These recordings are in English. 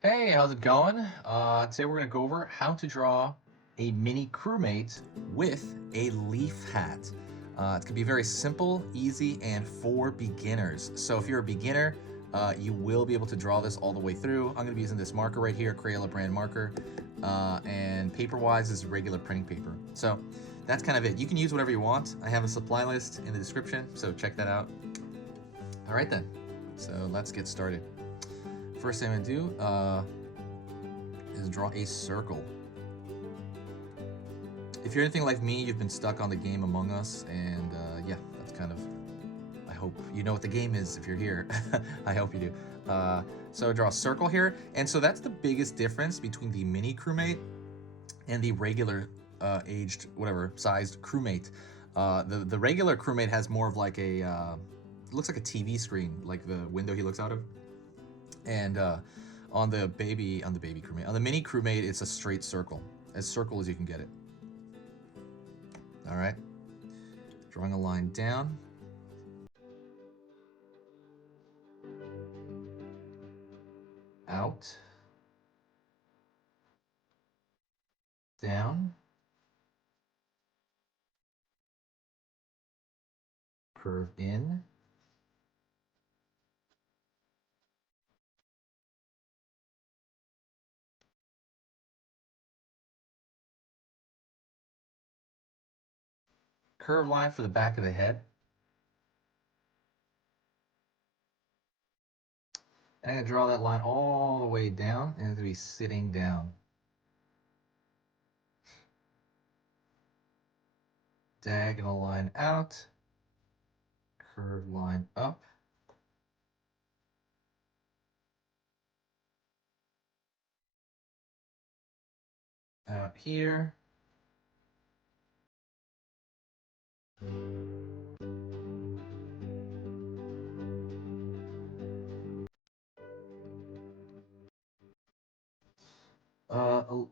Hey, how's it going? Today we're going to go over how to draw a mini crewmate with a leaf hat. It's going to be very simple, easy, and for beginners. So if you're a beginner, you will be able to draw this all the way through. I'm going to be using this marker right here, Crayola brand marker, and paper-wise is regular printing paper. So that's kind of it. You can use whatever you want. I have a supply list in the description, so check that out. All right then, so let's get started. First thing I'm gonna do is draw a circle. If you're anything like me, you've been stuck on the game Among Us, and yeah, that's kind of, I hope you know what the game is if you're here. I hope you do. So draw a circle here, and so that's the biggest difference between the mini crewmate and the regular aged, whatever, sized crewmate. The regular crewmate has more of like a, it looks like a TV screen, like the window he looks out of. And on the crewmate, on the mini crewmate, it's a straight circle, as circle as you can get it. All right, drawing a line down. Out. Down. Curve in. Curve line for the back of the head. And I'm gonna draw that line all the way down, and it's gonna be sitting down. Diagonal line out. Curve line up. Out here.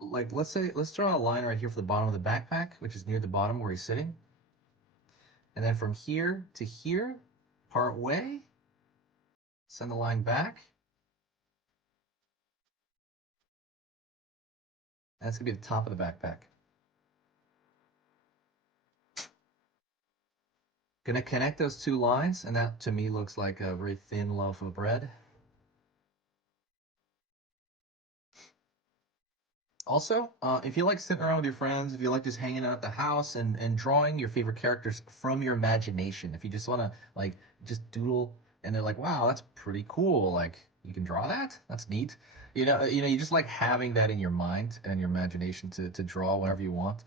Like let's draw a line right here for the bottom of the backpack, which is near the bottom where he's sitting. And then from here to here, part way, send the line back. That's gonna be the top of the backpack. Gonna connect those two lines, and that to me looks like a very thin loaf of bread. Also, if you like sitting around with your friends, if you like just hanging out at the house and drawing your favorite characters from your imagination, if you just want to like just doodle and they're like, wow, that's pretty cool. Like you can draw that? That's neat. You just like having that in your mind and your imagination to draw whenever you want.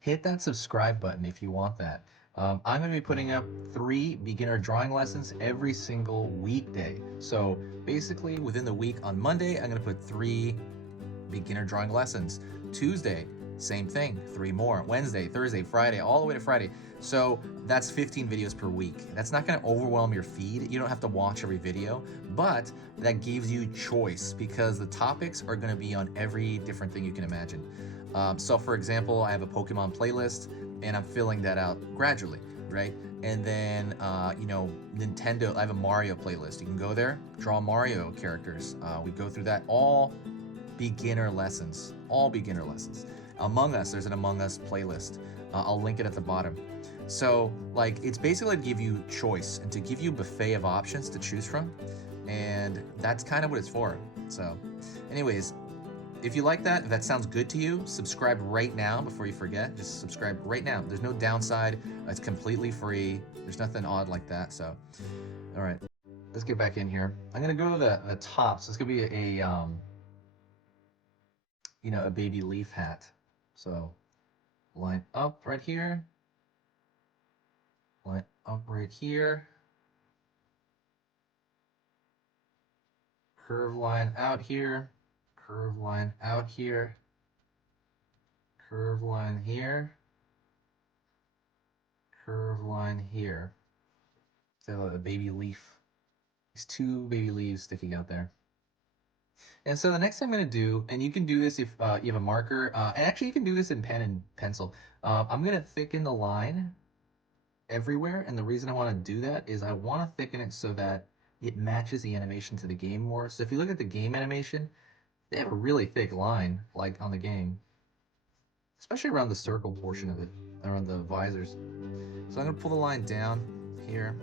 Hit that subscribe button if you want that. I'm going to be putting up 3 beginner drawing lessons every single weekday. So basically, within the week on Monday, I'm going to put 3 beginner drawing lessons. Tuesday, same thing, 3 more. Wednesday, Thursday, Friday, all the way to Friday. So that's 15 videos per week. That's not gonna overwhelm your feed. You don't have to watch every video, but that gives you choice because the topics are gonna be on every different thing you can imagine. So for example, I have a Pokemon playlist and I'm filling that out gradually, right? And then, Nintendo, I have a Mario playlist. You can go there, draw Mario characters. We go through that all beginner lessons, all beginner lessons. Among Us, there's an Among Us playlist. I'll link it at the bottom. So, like, it's basically to give you choice and to give you a buffet of options to choose from. And that's kind of what it's for. So, anyways, if you like that, if that sounds good to you, subscribe right now before you forget. Just subscribe right now. There's no downside. It's completely free. There's nothing odd like that. So, all right, let's get back in here. I'm gonna go to the top. So it's gonna be a baby leaf hat. So line up right here, line up right here, curve line out here, curve line out here, curve line here, curve line here. So a baby leaf. These 2 baby leaves sticking out there. And so the next thing I'm going to do, and you can do this if you have a marker, and actually you can do this in pen and pencil. I'm going to thicken the line everywhere, and the reason I want to do that is I want to thicken it so that it matches the animation to the game more. So if you look at the game animation, they have a really thick line, like on the game, especially around the circle portion of it, around the visors. So I'm gonna pull the line down here,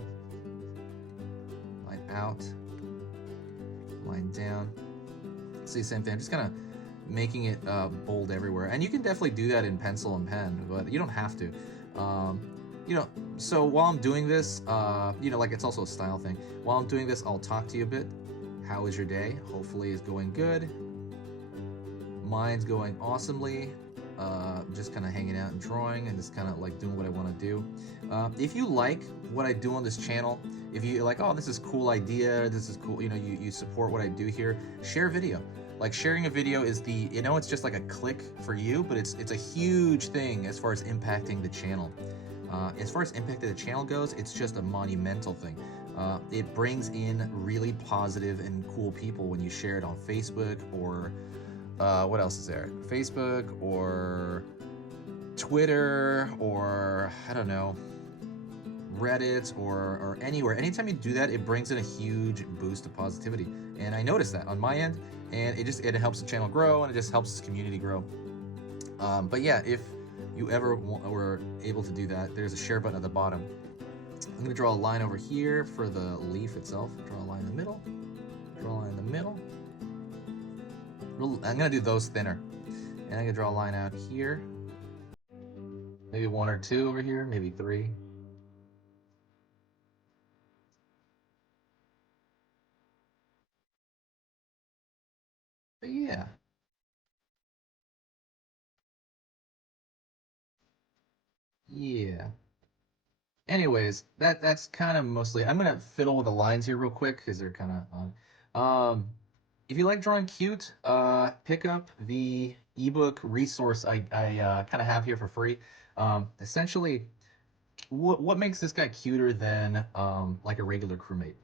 line out, line down. See, same thing. I'm just kind of making it bold everywhere, and you can definitely do that in pencil and pen, but you don't have to. Um, you know, so while I'm doing this, like it's also a style thing. While I'm doing this, I'll talk to you a bit. How is your day? Hopefully, it's going good. Mine's going awesomely. Just kind of hanging out and drawing and just kind of like doing what I want to do. If you like what I do on this channel, if you like, oh, this is a cool idea, this is cool, you support what I do here, share a video. Like sharing a video is it's just like a click for you, but it's a huge thing as far as impacting the channel. As far as impacting the channel goes, it's just a monumental thing. It brings in really positive and cool people when you share it on Facebook or what else is there? Facebook or Twitter or I don't know, Reddit or anywhere. Anytime you do that, it brings in a huge boost of positivity. And I noticed that on my end, and it helps the channel grow and it just helps the community grow. But yeah, if you ever were able to do that, there's a share button at the bottom. I'm gonna draw a line over here for the leaf itself. Draw a line in the middle. Draw a line in the middle. I'm gonna do those thinner. And I'm gonna draw a line out here. Maybe one or two over here, maybe three. But yeah. Yeah. Anyways, that's kind of mostly. I'm gonna fiddle with the lines here real quick because they're kind of on. If you like drawing cute, pick up the ebook resource I kind of have here for free. Essentially, what makes this guy cuter than like a regular crewmate?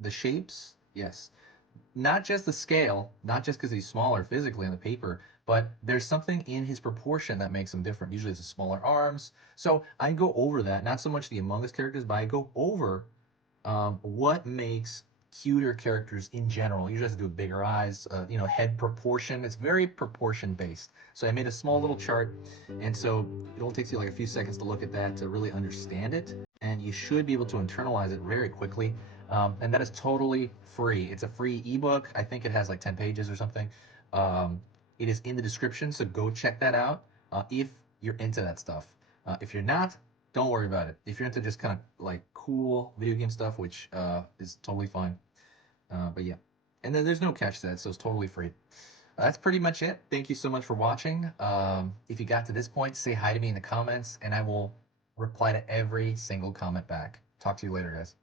The shapes, yes. Not just the scale, not just because he's smaller physically on the paper, but there's something in his proportion that makes him different. Usually it's the smaller arms. So I go over that, not so much the Among Us characters, but I go over what makes cuter characters in general. You just have to do bigger eyes, head proportion. It's very proportion based. So I made a small little chart, and so it only takes you like a few seconds to look at that to really understand it, and you should be able to internalize it very quickly. And that is totally free. It's a free ebook. I think it has like 10 pages or something. It is in the description, so go check that out if you're into that stuff. If you're not, don't worry about it. If you're into just kind of like cool video game stuff, which is totally fine. But yeah. And then there's no catch to that, so it's totally free. That's pretty much it. Thank you so much for watching. If you got to this point, say hi to me in the comments, and I will reply to every single comment back. Talk to you later, guys.